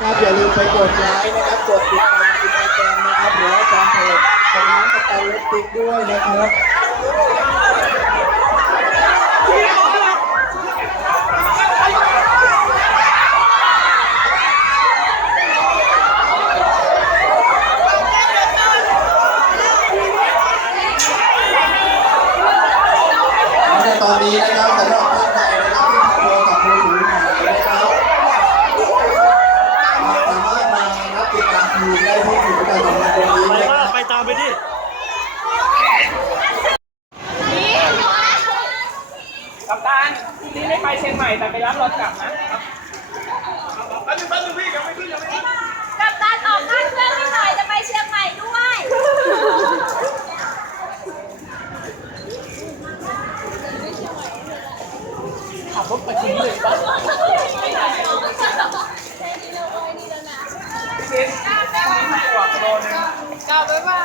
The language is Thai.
ครับอย่าลืมไปกดไลค์นะครับกดติดตามอินสตาแกรมนะครับหรือว่าแฟนเพจของน้องกระตันเล็กติ๊กด้วยนะครับตอนนี้นะครับสำหรับท่านใดนะครับที่ทำโทรศัพท์มือถือหายนะครับสามารถมารับ ติดตามคืนได้ที่ศูนย์การสำนักตรงนี้ไปนะคว่ารับไปตามไปดิ กัปตันนี่ไม่ไปเชียงใหม่แต่ไปรับรถกลับนะกับตันออกข้างเครื่องให้หน่อยจะไปเชียงใหม่ด้วย ขับรถไปถึงเลยปะพี่คิดให้ ก้าวไปบ้าง